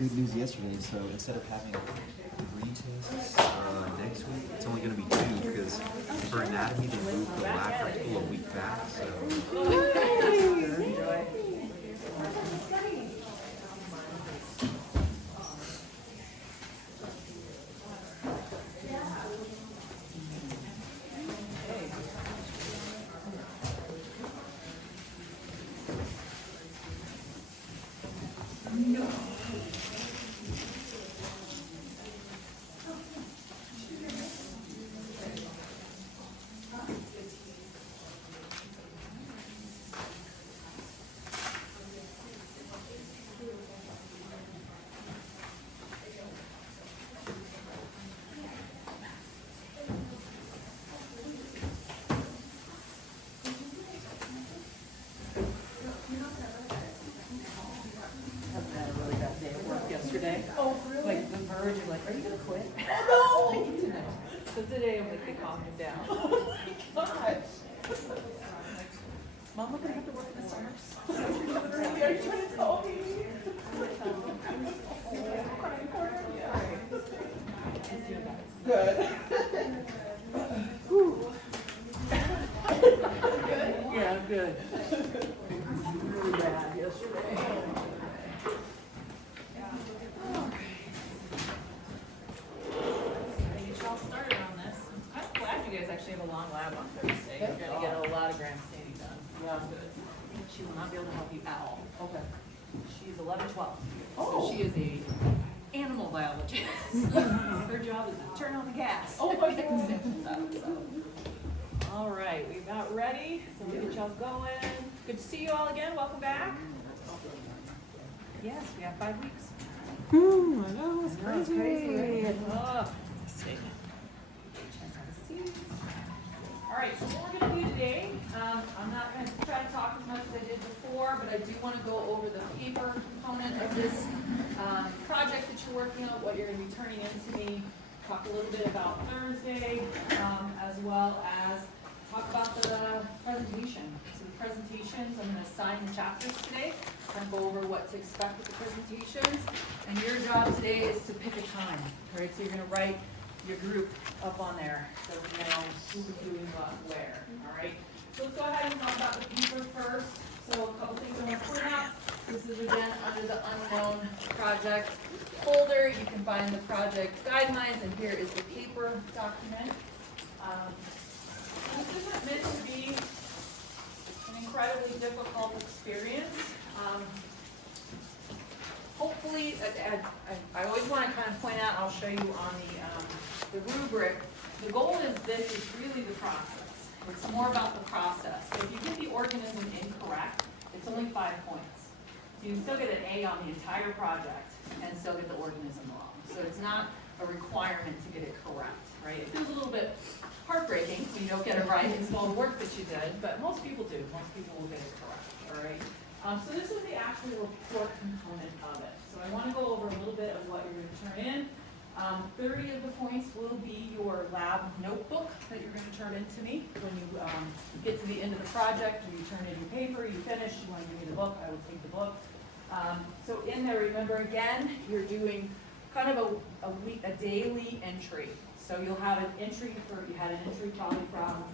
Good news yesterday, so instead of having 3 tests next week, it's only going to be 2 because for anatomy they moved the lab tool a week back. So Yesterday. Oh, really? Like the verge of like, are you gonna quit? Oh, I need to know. So today I'm like, they calmed me down. no! Oh my gosh. Mom, we're gonna have to work in the summers. Really? Are you trying to tell me? Crying corner? Yeah. Good. Whew. Good? Yeah, I'm good. Really bad yesterday. Get y'all started on this. I'm kind of glad you guys actually have a long lab on Thursday. You're gonna get a lot of gram staining done. Yeah. She will not be able to help you at all. Okay. She's 11-12. Oh. So she is a animal biologist. Her job is to turn on the gas. Oh my God. All right, we about ready. So we'll get y'all going. Good to see you all again. Welcome back. Yes, we have 5 weeks. I know, it's I know, it's crazy, right? Oh, stay. Have a seat. All right, so what we're gonna do today, I'm not gonna try to talk as much as I did before, but I do wanna go over the paper component of this project that you're working on, what you're gonna be turning in to me, talk a little bit about Thursday, as well as talk about the presentation. So the presentations, I'm gonna assign the chapters today, and go over what to expect with the presentations. And your job today is to pick a time, right? So you're gonna write your group up on there, so you know who's doing what where, all right? So let's go ahead and talk about the paper first. So a couple things I want to point out. This is again under the unknown project folder. You can find the project guidelines, and here is the paper document. This isn't meant to be an incredibly difficult experience. Hopefully, I always want to kind of point out, I'll show you on the rubric, the goal is this is really the process. It's more about the process. So if you get the organism incorrect, it's only 5 points. So you still get an A on the entire project and still get the organism wrong. So it's not a requirement to get it correct, right? It feels a little bit heartbreaking when you don't get it right. It's all the work that you did, but most people do. Most people will get it correct, all right? So this is the actual report component of it. So I want to go over a little bit of what you're going to turn in. 30 of the points will be your lab notebook that you're going to turn in to me when you get to the end of the project, or you turn in your paper, you finish, you want to give me the book, I will take the book. So in there, remember again, you're doing kind of a daily entry. So you'll have an entry you had an entry probably from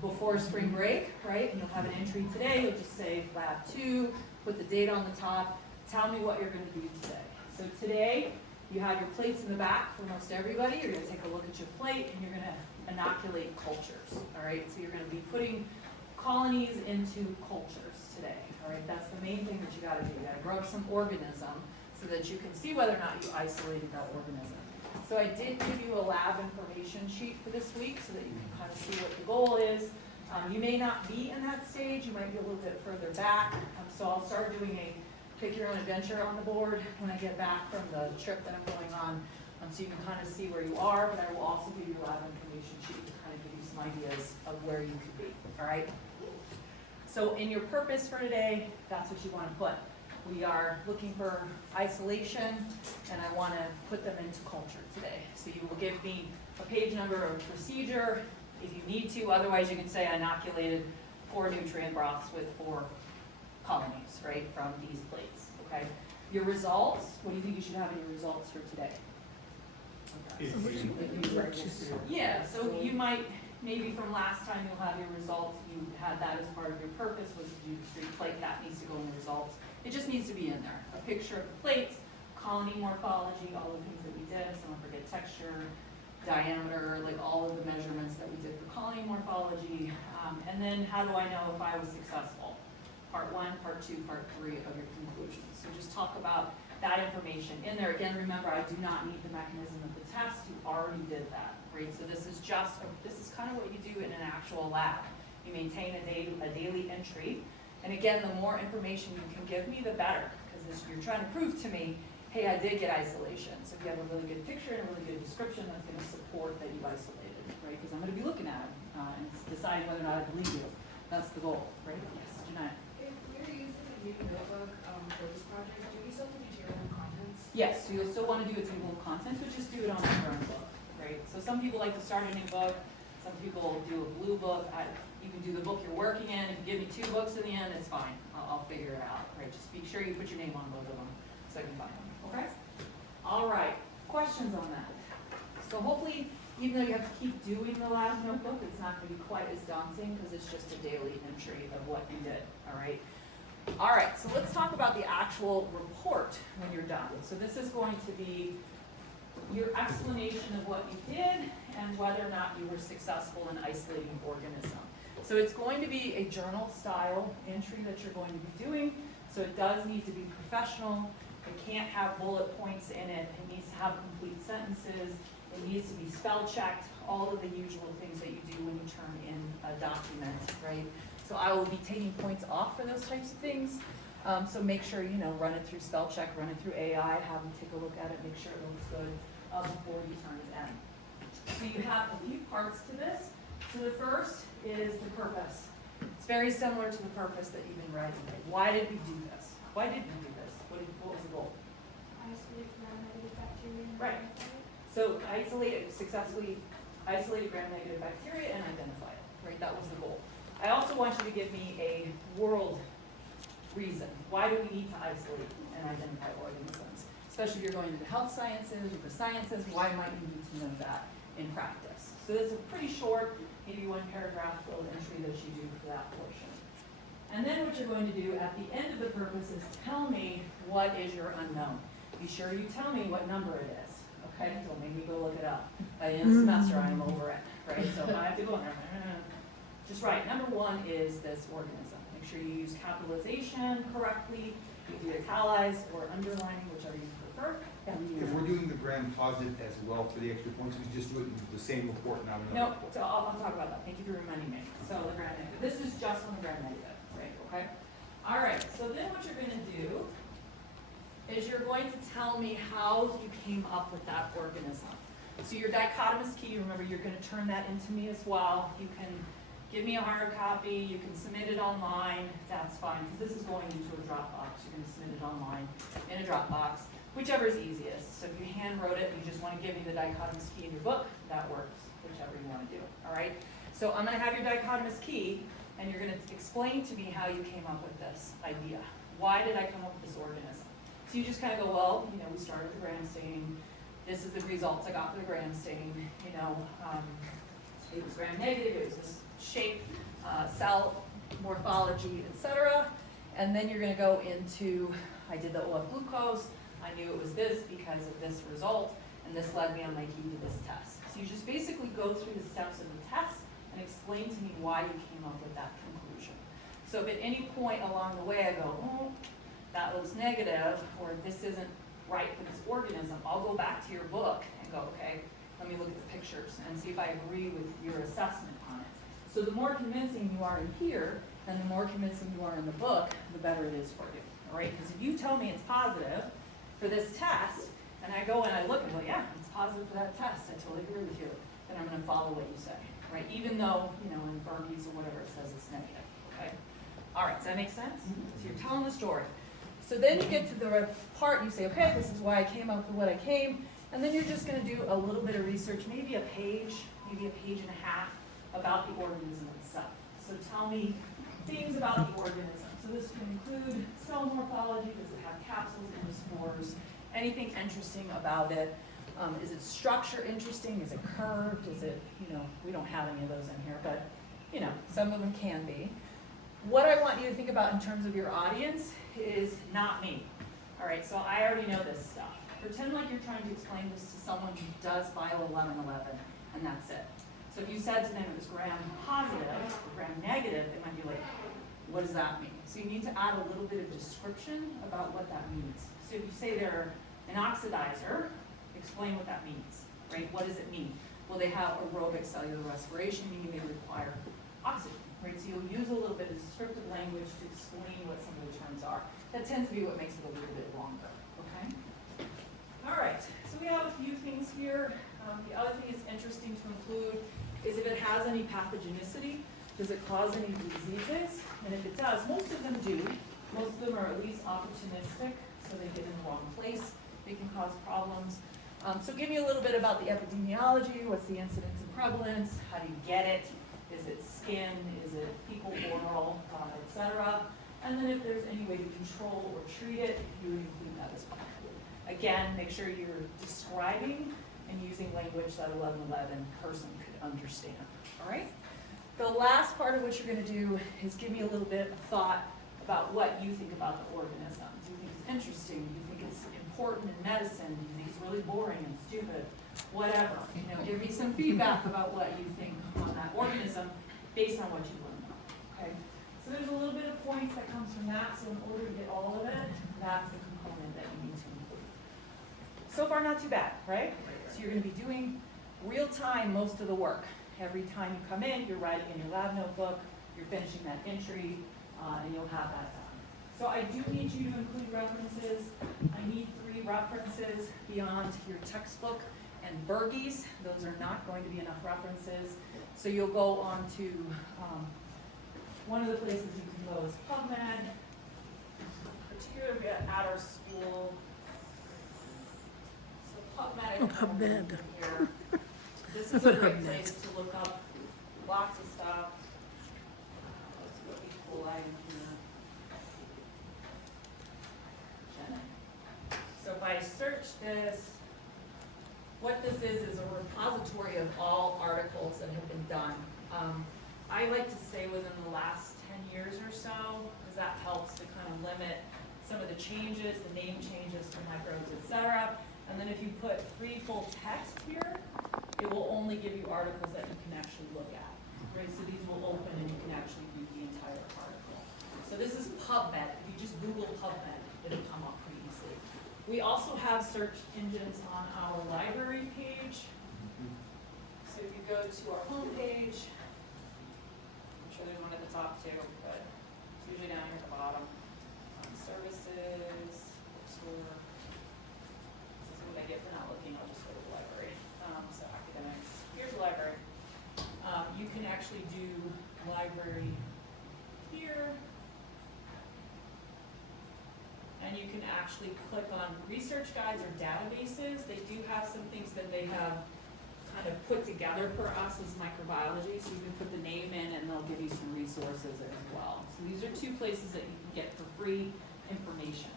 before spring break, right? And you'll have an entry today, you'll just say lab 2, put the date on the top, tell me what you're going to do today. So today, you have your plates in the back for most everybody. You're going to take a look at your plate and you're going to inoculate cultures, all right? So you're going to be putting colonies into cultures today, all right? That's the main thing that you got to do. You got to grow up some organism so that you can see whether or not you isolated that organism. So I did give you a lab information sheet for this week so that you can kind of see what the goal is. You may not be in that stage. You might be a little bit further back. So I'll start doing a pick your own adventure on the board when I get back from the trip that I'm going on, so you can kind of see where you are, but I will also give you a lab information sheet to kind of give you some ideas of where you could be, all right? So in your purpose for today, that's what you want to put. We are looking for isolation, and I want to put them into culture today. So you will give me a page number of procedure if you need to, otherwise you can say I inoculated 4 nutrient broths with 4 colonies, right, from these plates, okay? Your results, what do you think you should have in your results for today? Yeah, so you might, maybe from last time you'll have your results, you had that as part of your purpose, was to do the street plate, that needs to go in the results. It just needs to be in there. A picture of the plates, colony morphology, all the things that we did, someone forget texture, diameter, like all of the measurements that we did for colony morphology. And then how do I know if I was successful? Part 1, part 2, part 3 of your conclusions. So just talk about that information in there. Again, remember, I do not need the mechanism of the test. You already did that, right? So this is just, this is kind of what you do in an actual lab. You maintain a daily entry. And again, the more information you can give me, the better, because you're trying to prove to me, hey, I did get isolation. So if you have a really good picture and a really good description, that's going to support that you isolated, right? Because I'm going to be looking at it and deciding whether or not I believe you. That's the goal, right? Yes, Jeanette. If we're using a new notebook for this project, do we still have to do table of contents? Yes, so you'll still want to do a table of contents, but just do it on a current book, right? So some people like to start a new book. Some people do a blue book. You can do the book you're working in. If you give me 2 books in the end, it's fine. I'll figure it out, right? Just be sure you put your name on both of them so I can find them, okay? All right, questions on that? So hopefully, even though you have to keep doing the lab notebook, it's not going to be quite as daunting because it's just a daily entry of what you did, all right? All right, so let's talk about the actual report when you're done. So this is going to be your explanation of what you did and whether or not you were successful in isolating an organism. So it's going to be a journal style entry that you're going to be doing. So it does need to be professional. It can't have bullet points in it. It needs to have complete sentences. It needs to be spell checked, all of the usual things that you do when you turn in a document, right? So I will be taking points off for those types of things. So make sure, run it through spell check, run it through AI, have them take a look at it, make sure it looks good before you turn it in. So you have a few parts to this. So the first is the purpose. It's very similar to the purpose that you've been writing. Why did we do this? Why did we do this? What was the goal? Isolate gram-negative bacteria. Right. So successfully isolated gram-negative bacteria and identify it, right? That was the goal. I also want you to give me a world reason. Why do we need to isolate and identify organisms? Especially if you're going into the health sciences or the sciences, why might you need to know that in practice? So this is a pretty short, maybe 1 paragraph little entry that you do for that portion. And then what you're going to do at the end of the purpose is tell me what is your unknown. Be sure you tell me what number it is, okay? Don't make me go look it up. By the end of the semester, I am over it, right? So I have to go in there. Just write, number 1 is this organism. Make sure you use capitalization correctly. You do italize or underlining, whichever you prefer. If we're doing the gram-positive as well for the extra points, we just do it in the same report, not another Nope, report. so I'll talk about that. Thank you for reminding me. So the gram negative. This is just on the gram negative, right? Okay? All right, so then what you're going to do is you're going to tell me how you came up with that organism. So your dichotomous key, remember, you're going to turn that into me as well. You can give me a hard copy. You can submit it online. That's fine, because this is going into a Dropbox. You're going to submit it online in a Dropbox, whichever is easiest. So if you hand wrote it, you just want to give me the dichotomous key in your book, that works, whichever you want to do, all right? So I'm going to have your dichotomous key, and you're going to explain to me how you came up with this idea. Why did I come up with this organism? So you just kind of go, well, we started with the gram staining. This is the results I got for the gram stain. It was gram negative, it was this shape, cell morphology, etc. And then you're going to go into, I did the OF glucose. I knew it was this because of this result, and this led me on my key to this test. So you just basically go through the steps of the test and explain to me why you came up with that conclusion. So if at any point along the way I go, oh, that looks negative, or this isn't right for this organism, I'll go back to your book and go, okay, let me look at the pictures and see if I agree with your assessment on it. So the more convincing you are in here, and the more convincing you are in the book, the better it is for you, all right? Because if you tell me it's positive for this test, and I go and I look and go, yeah, it's positive for that test, I totally agree with you, then I'm gonna follow what you say, right? Even though, in Berkey's or whatever it says it's negative, okay? All right, does that make sense? So you're telling the story. So then you get to the part, you say, okay, this is why I came up with what I came, and then you're just gonna do a little bit of research, maybe a page and a half about the organism itself. So tell me things about the organism. So So this can include cell morphology, does it have capsules, endospores, anything interesting about it. Is its structure interesting? Is it curved? Is it, we don't have any of those in here, but, some of them can be. What I want you to think about in terms of your audience is not me. All right, so I already know this stuff. Pretend like you're trying to explain this to someone who does bio 1111, and that's it. So if you said to them it was gram positive or gram negative, they might be like, what does that mean? So you need to add a little bit of description about what that means. So if you say they're an oxidizer, explain what that means, right? What does it mean? Well, they have aerobic cellular respiration, meaning they require oxygen, right? So you'll use a little bit of descriptive language to explain what some of the terms are. That tends to be what makes it a little bit longer, okay? All right, so we have a few things here. The other thing that's interesting to include is if it has any pathogenicity. Does it cause any diseases? And if it does, most of them do. Most of them are at least opportunistic, so they get in the wrong place. They can cause problems. So give me a little bit about the epidemiology. What's the incidence and prevalence? How do you get it? Is it skin? Is it fecal, oral, etc.? And then if there's any way to control or treat it, you would include that as well. Again, make sure you're describing and using language that 1111 person could understand. All right? The last part of what you're going to do is give me a little bit of thought about what you think about the organism. Do you think it's interesting? Do you think it's important in medicine? Do you think it's really boring and stupid? Whatever. Give me some feedback about what you think on that organism based on what you learned. Okay? So there's a little bit of points that comes from that. So in order to get all of it, that's the component that you need to include. So far, not too bad, right? So you're going to be doing real time most of the work. Every time you come in, you're writing in your lab notebook, you're finishing that entry, and you'll have that done. So I do need you to include references. I need 3 references beyond your textbook and Bergey's. Those are not going to be enough references. So you'll go on to, one of the places you can go is PubMed, particularly at our school. So PubMed, I don't know here. This is a great place to look up lots of stuff. Let's go E. coli in here. So if I search this, what this is a repository of all articles that have been done. I like to say within the last 10 years or so, because that helps to kind of limit some of the changes, the name changes to microbes, etc. And then if you put free full text here, it will only give you articles that you can actually look at, right? So these will open and you can actually read the entire article. So this is PubMed. If you just Google PubMed, it'll come up pretty easily. We also have search engines on our library page. So if you go to our home page, I'm sure there's one at the top too, but it's usually down here at the bottom. Services, bookstore. This is what I get for not looking. I'll just go to the library. So academics. Here's the library. You can actually do library here. And you can actually click on research guides or databases. They do have some things that they have kind of put together for us as microbiology. So you can put the name in and they'll give you some resources as well. So these are 2 places that you can get for free information.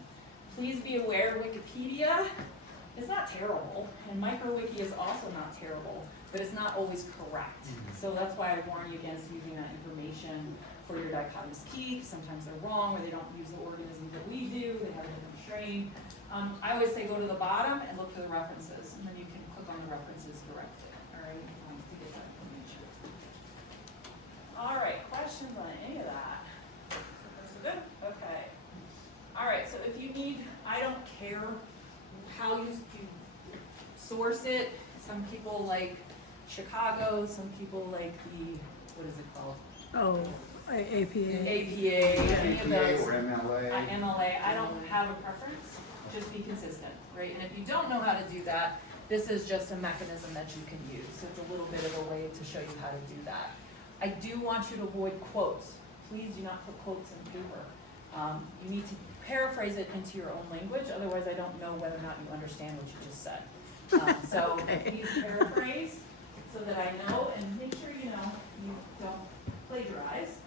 Please be aware Wikipedia is not terrible, and MicroWiki is also not terrible, but it's not always correct. So that's why I warn you against using that information for your dichotomous key. Sometimes they're wrong, or they don't use the organisms that we do, they have a different strain. I always say go to the bottom and look for the references, and then you can click on the references directly, all right, to get that information. All right, questions on any of that? So far so good? Okay. All right, so if you need, I don't care how you source it. Some people like Chicago, some people like the, what is it called? Oh, APA. Any of those. or MLA. MLA, I don't have a preference, just be consistent, right? And if you don't know how to do that, this is just a mechanism that you can use. So it's a little bit of a way to show you how to do that. I do want you to avoid quotes. Please do not put quotes in paper. You need to paraphrase it into your own language, otherwise I don't know whether or not you understand what you just said. So please paraphrase so that I know, and make sure you don't plagiarize.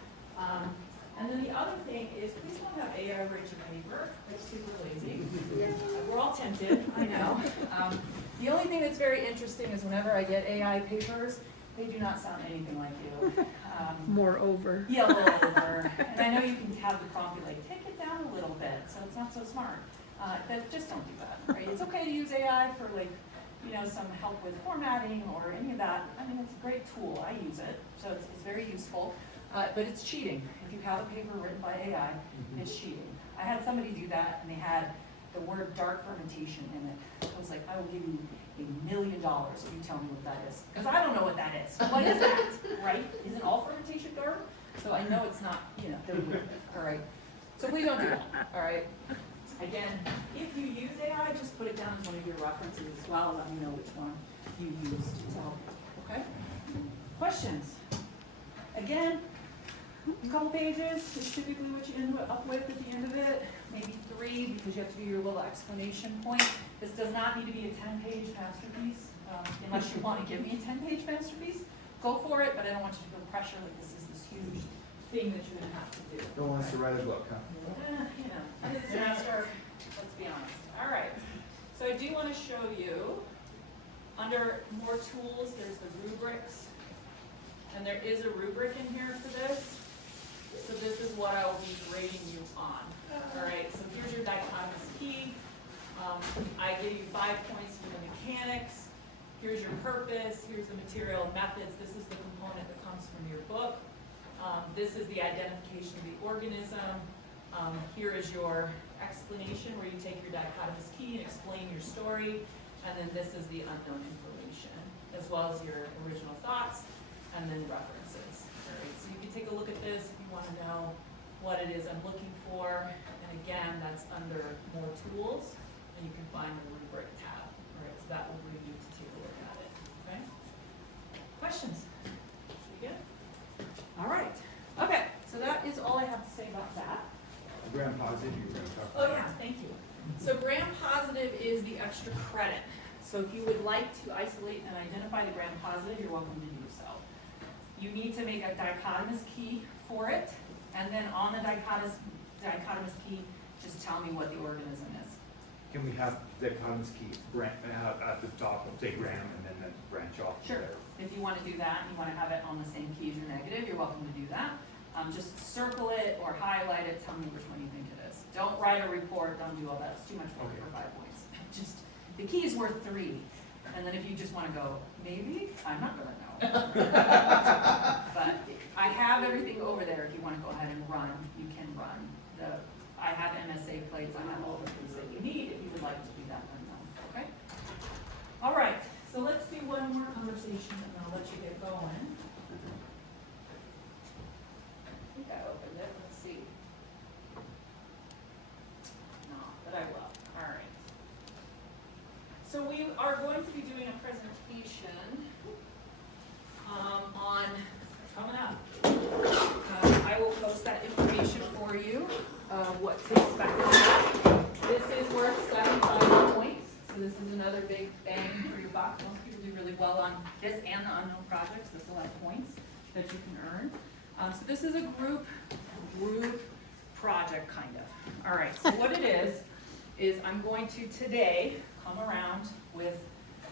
And then the other thing is, please don't have AI write your paper, it's super lazy. We're all tempted, I know. The only thing that's very interesting is whenever I get AI papers, they do not sound anything like you. Moreover. Yeah, a little over. And I know you can have the prompt be like, take it down a little bit, so it's not so smart. Just don't do that, right? It's okay to use AI for like, some help with formatting or any of that. I mean, it's a great tool, I use it, so it's very useful. But it's cheating. If you have a paper written by AI, it's cheating. I had somebody do that and they had the word dark fermentation in it. I was like, I will give you $1 million if you tell me what that is. Because I don't know what that is. What is that, right? Isn't all fermentation dark? So I know it's not, they're weird, all right? So please don't do that, all right? Again, if you use AI, just put it down as one of your references as well. Let me know which one you used to help, okay? Questions? Again, a couple pages is typically what you end up with at the end of it, maybe 3 because you have to do your little explanation point. This does not need to be a 10-page masterpiece, unless you want to give me a 10-page masterpiece. Go for it, but I don't want you to feel pressure like this is this huge thing that you're going to have to do. Don't want us to write a book, huh? End of the semester, let's be honest. All right, so I do want to show you, under more tools, there's the rubrics. And there is a rubric in here for this. So this is what I will be grading you on. All right, so here's your dichotomous key. I give you 5 points for the mechanics. Here's your purpose. Here's the material and methods. This is the component that comes from your book. This is the identification of the organism. Here is your explanation where you take your dichotomous key and explain your story. And then this is the unknown information, as well as your original thoughts. And then references. All right, so you can take a look at this if you want to know what it is I'm looking for. And again, that's under more tools, and you can find the rubric tab. All right, so that will bring you to take a look at it. Okay? Questions? You good? All right. Okay, so that is all I have to say about that. Gram positive, you're going to talk Oh about. yeah, thank you. So gram positive is the extra credit. So if you would like to isolate and identify the gram positive, you're welcome to do so. You need to make a dichotomous key for it, and then on the dichotomous key, just tell me what the organism is. Can we have the dichotomous key at the top of, say, gram, and then branch off? Sure. If you want to do that, and you want to have it on the same key as your negative, you're welcome to do that. Just circle it or highlight it, tell me which one you think it is. Don't write a report, don't do all that, it's too much work for 5 points. Just, the key is worth 3, and then if you just want to go, maybe, I'm not gonna know. But I have everything over there, if you want to go ahead and run, you can run. I have MSA plates, I have all the things that you need, if you would like to do that one, okay? All right, so let's do one more conversation, and I'll let you get going. I think I opened it, let's see. No, but I will, all right. So we are going to be doing a presentation on, coming up. I will post that information for you, what to expect on that. This is worth 75 points, so this is another big bang for your buck. Most people do really well on this and the unknown projects, there's a lot of points that you can earn. So this is a group project, kind of. All right, so what it is I'm going to today come around with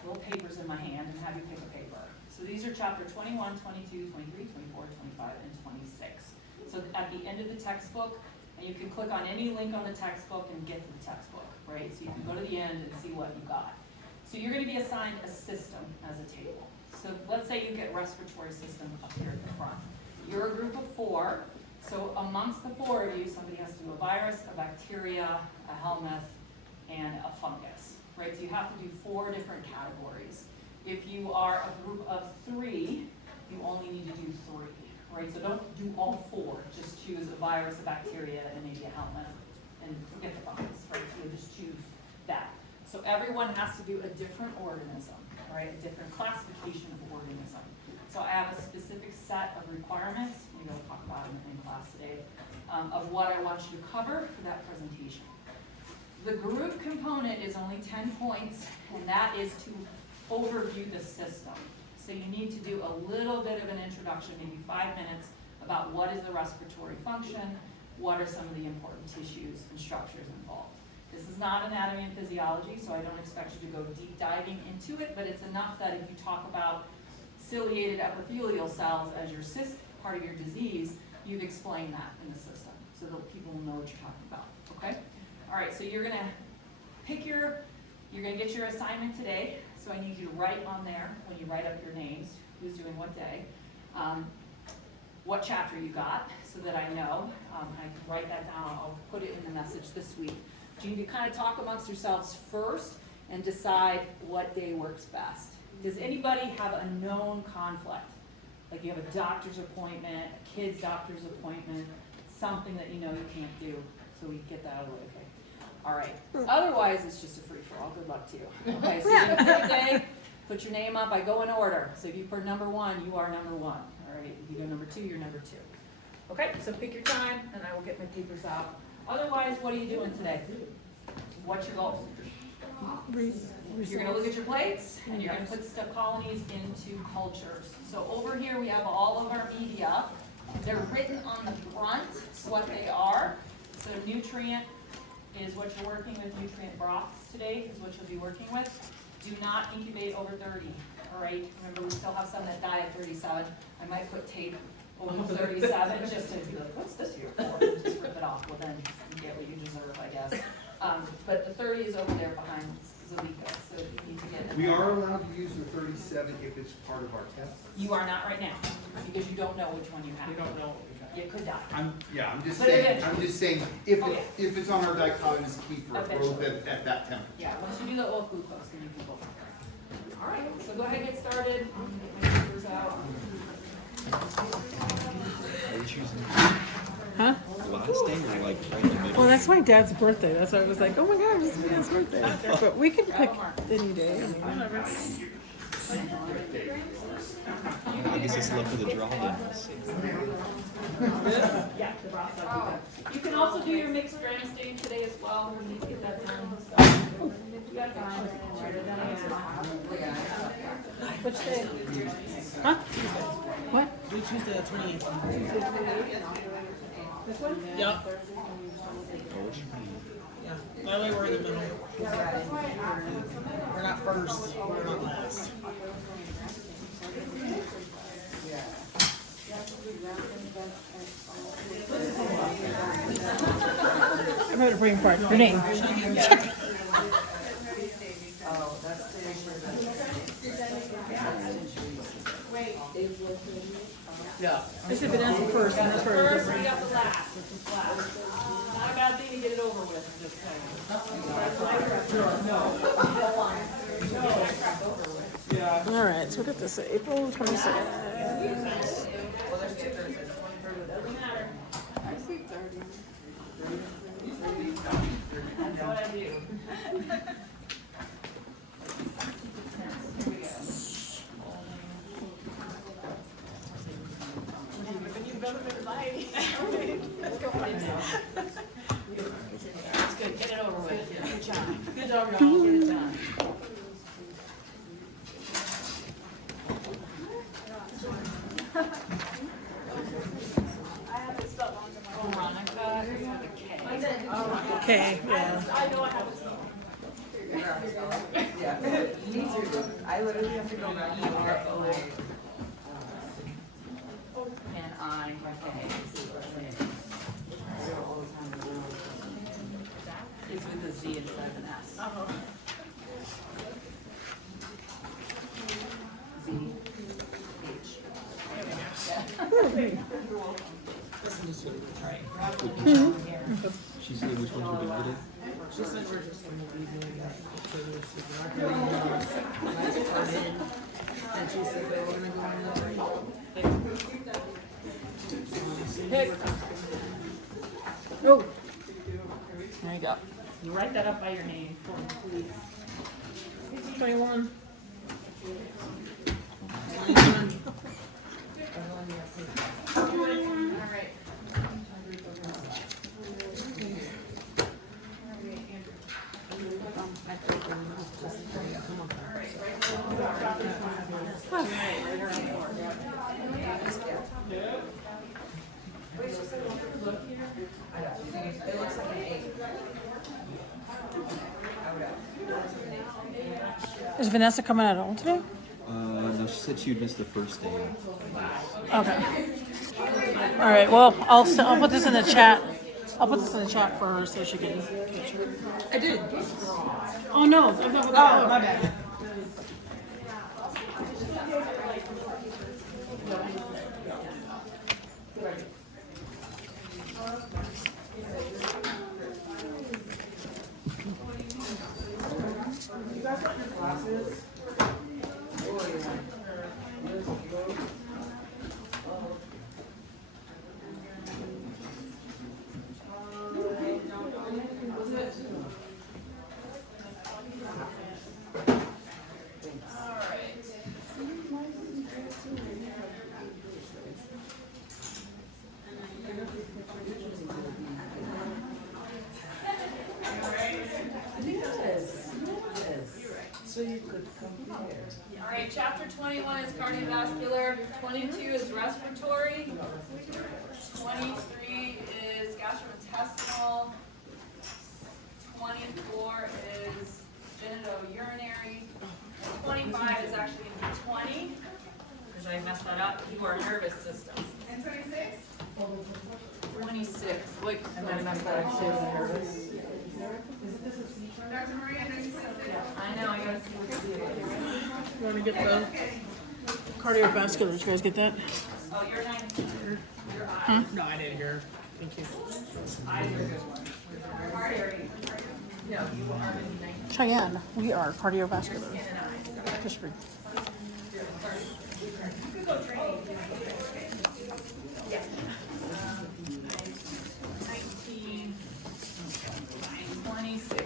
little papers in my hand and have you pick a paper. So these are chapter 21, 22, 23, 24, 25, and 26. So at the end of the textbook, and you can click on any link on the textbook and get to the textbook, right? So you can go to the end and see what you got. So you're gonna be assigned a system as a table. So let's say you get respiratory system up here at the front. You're a group of 4, so amongst the 4 of you, somebody has to do a virus, a bacteria, a helminth, and a fungus, right? So you have to do 4 different categories. If you are a group of 3, you only need to do 3, right? So don't do all 4, just choose a virus, a bacteria, and maybe a helminth, and forget the fungus, right? So you just choose that. So everyone has to do a different organism, right? A different classification of organism. So I have a specific set of requirements, maybe I'll talk about them in class today, of what I want you to cover for that presentation. The group component is only 10 points, and that is to overview the system. So you need to do a little bit of an introduction, maybe 5 minutes about what is the respiratory function, what are some of the important tissues and structures involved. This is not anatomy and physiology, so I don't expect you to go deep diving into it, but it's enough that if you talk about ciliated epithelial cells as your part of your disease, you've explained that in the system, so that people will know what you're talking about, okay? All right, so you're gonna get your assignment today, so I need you to write on there, when you write up your names, who's doing what day, what chapter you got, so that I know. I can write that down, I'll put it in the message this week. You need to kind of talk amongst yourselves first and decide what day works best. Does anybody have a known conflict? Like you have a doctor's appointment, a kid's doctor's appointment, something that you know you can't do, so we get that out of the way, okay? All right, otherwise it's just a free-for-all, good luck to you. Okay, so you're gonna pick a day, put your name up, I go in order. So if you put number 1, you are number 1, all right? If you go number 2, you're number 2. Okay, so pick your time and I will get my papers out. Otherwise, what are you doing today? What's your goal? You're gonna look at your plates and you're gonna put stuff colonies into cultures. So over here we have all of our media. They're written on the front, what they are. So nutrient is what you're working with, nutrient broths today is what you'll be working with. Do not incubate over 30, all right? Remember, we still have some that die at 37. I might put tape over 37 just to be like, what's this here for? Just rip it off, well then you get what you deserve, I guess. But the 30 is over there behind Zalika, so you need to get it. We are allowed to use the 37 if it's part of our test. You are not right now, because you don't know which one you have. You don't know. You could die. I'm just But saying, eventually. I'm just saying, if Okay. it's on our dichotomous key for growth Eventually. at that temperature. Yeah, once you do the oil glucose, then you can go. All right, so go ahead and get started. Get my papers out. Are you choosing Huh? last day or like right in the middle? Well, that's my dad's birthday. That's why I was like, oh my God, it's my dad's birthday. But we can pick any day. I mean, whatever. I guess it's left for the draw then. Yeah, the broth stuff. You can also do your mixed gram stage today as well. We need to get that done. So, you got time. Which day? Huh? What? We Tuesday the 28th. This one? Yep. Oh, which one? Yeah. That way we're in the middle. We're not first. We're not last. I'm going to bring part. Your name. Yeah. I said Vanessa first, and that's where First, we got the last, which is last. Not a bad thing to get it over with, I'm just saying. All right, so we got this April 22nd. That's what I do. That's good, get it over with. Good job. Good job, y'all. Get it done. Veronica is with a K. Okay, yeah. I know I have a I literally have to go back to E-R-O. And I, K. It's with a Z instead of an S. Z, H. She said which ones we're doing today? She said we're just going to be doing that. And she said they were going to go on the Pick. Oh, There you go. You write that up by your name, please. 21. Is Vanessa coming at all today? No, she said she would miss the first day. Okay. All right. Well, I'll put this in the chat. I'll put this in the chat for her so she can catch her. I did. Oh no! I thought Oh, my bad. You guys got your glasses? So you could compare. All right, chapter 21 is cardiovascular, 22 is respiratory, 23 is gastrointestinal, 24 is genitourinary, and 25 is actually going to be 20, because I messed that up, you are nervous system. And 26? 26, wait, And then messed that up, so you're nervous. Dr. Maria, 96? I know, I gotta see what you do. You want to get the cardiovascular? Did you guys get that? Oh, you're 90. No, I didn't hear. Thank you. Cheyenne, we are cardiovascular. Just for 19, 26.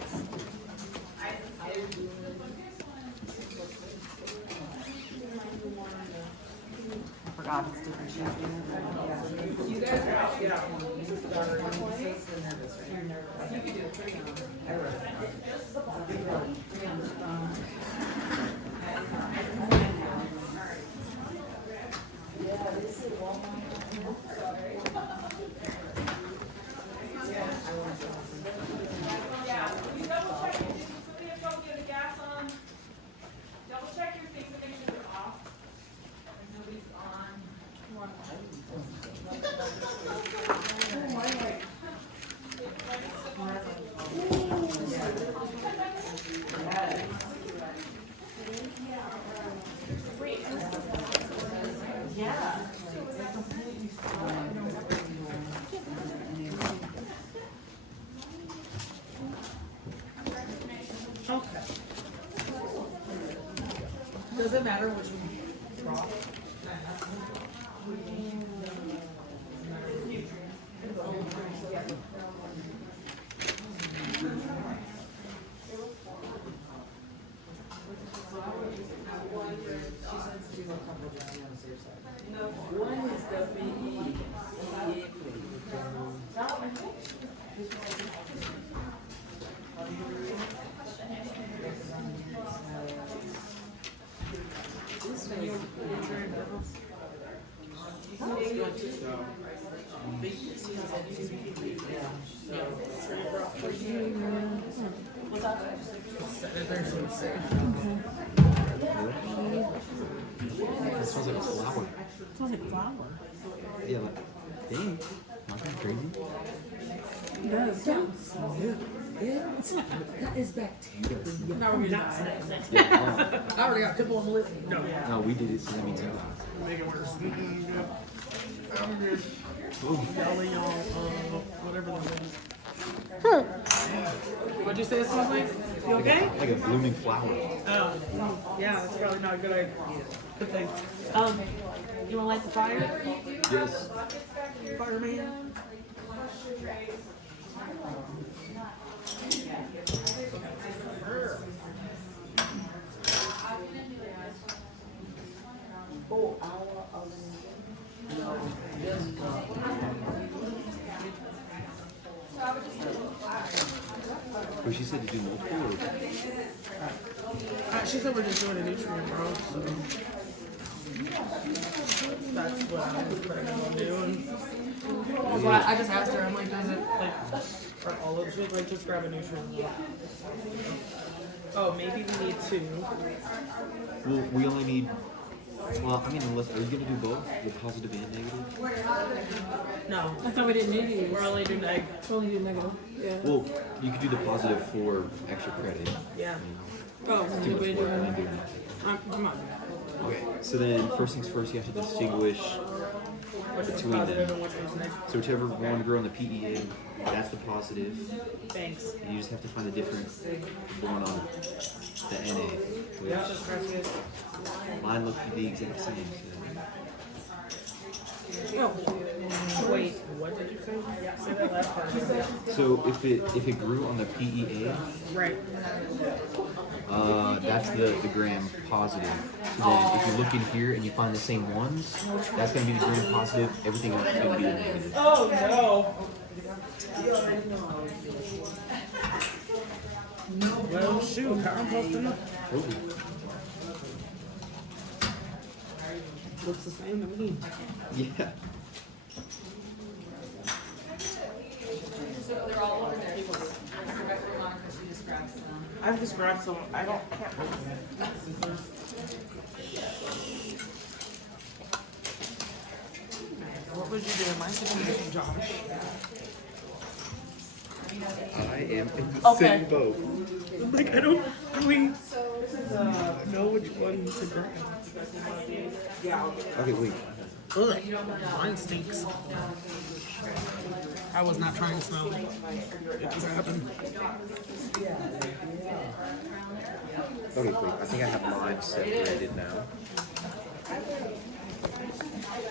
I forgot it's different chapter. You guys are out, get out. Yeah, you double check, if somebody has trouble getting the gas on, double check your things and make sure they're off. And nobody's on. Okay. Does it matter which one drop? One is the BE. There's some safe. It smells like a flower. smells like flour. Yeah, like, dang. Not that crazy. It does. It's not, that is bacteria. No, we're not safe. Yeah, I already got people on the list. No. oh, no, we did it, so that means you. Make it worse. I'm good. Oh, Yelling on whatever that is. What'd you say it smells like? You okay? like a blooming flower. Oh, yeah, that's probably not a good idea. Good thing. You wanna light the fire? Yes. Fireman? Oh, our oven. No, just But she said to do multiple or? She said we're just doing a nutrient, bro, so. That's what I was planning on doing. That's why I just asked her, I'm like, does it, like, for all of you, like, just grab a nutrient. Oh, maybe we need two. Well, we only need. Well, I mean, unless are you gonna do both, the positive and negative? No, I thought we didn't need these. we're only doing neg. Only do negative. Yeah. Well, you could do the positive for extra credit. Yeah. Oh, Too much anybody work, doing and then that? do nothing. Come on. Okay. So then, first things first, you have to distinguish Which is between positive them. and which one's negative? So whichever one grew on the PEA, that's the positive. Thanks. And you just have to find the difference going on the NA, which mine look the exact same. Oh. Wait, what did you say? Say that last part. So if it grew on the PEA, Right. that's the gram positive. So then if you look in here and you find the same ones, that's gonna be the gram positive. Everything else is gonna be the negative. Oh no. Well, shoot, how am I supposed to know? Oh. Looks the same to me. Yeah. So they're all over there. Monica, she just grabs them. I've just grabbed some. I can't. What would you do? Am I sitting with Josh? I am in the Okay. same boat. Like, I don't really know which one to grab. Okay, wait. Ugh, mine stinks. I was not trying to smell it. It just happened. Okay, wait. I think I have mine separated now.